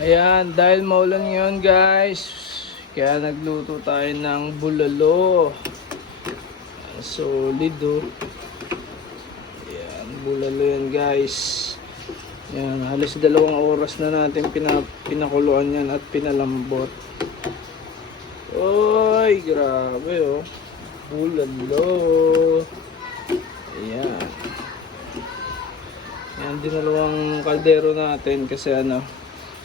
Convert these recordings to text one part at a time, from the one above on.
Ayan, dahil maulan ngayon guys, kaya nagluto tayo ng bulalo. Solid oh. Ayan, bulalo yan guys. Ayan, halos 2 oras na natin pinakuluan yan at pinalambot. Oy, grabe oh. Bulalo. Ayan. Ayan, dinalawang kaldero natin kasi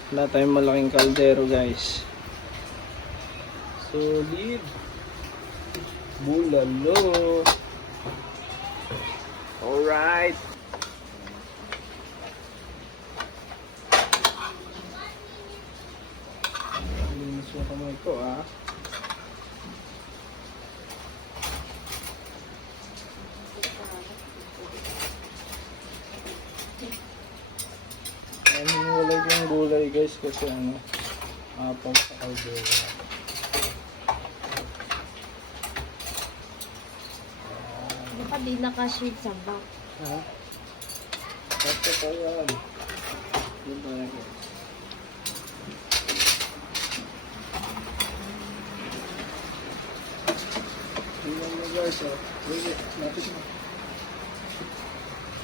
wala tayong malaking kaldero guys. Solid. Bulalo. Alright. Linis yung kamay ko ah. Hiniwalay ko yung gulay guys kasi apang sa kaldero. Di pa di nakashoot sa back. Ha? Basta pa yan. Yun pa yan guys. Tingnan mo guys oh. Wait, lapit mo.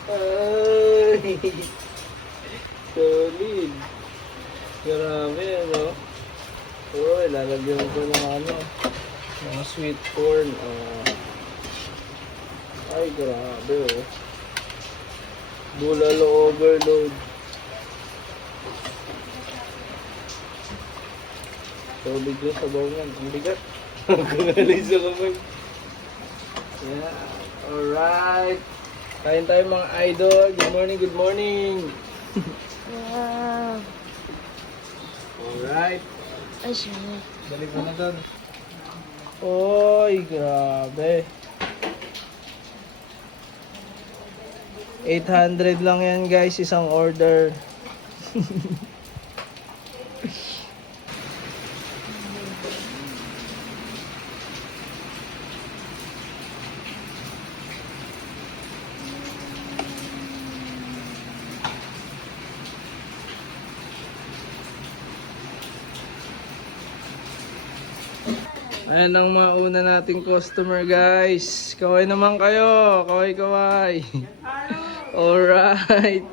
Ay! Solid! Grabe ano. Uy, lalagyan ko ng mga sweet corn. Ay, grabe oh. Bulalo overload. Solid yung sabaw yan. Ang bigat. Kumalis sa kamay. Yeah. Alright. Kain tayo mga idol. Good morning, good morning. Wow. Alright. Ay, siya. Balik mo na doon. Oy, grabe. 800 lang yan guys, isang order. Ayan ang mauna nating customer guys. Kaway naman kayo. Kaway kaway. Alright.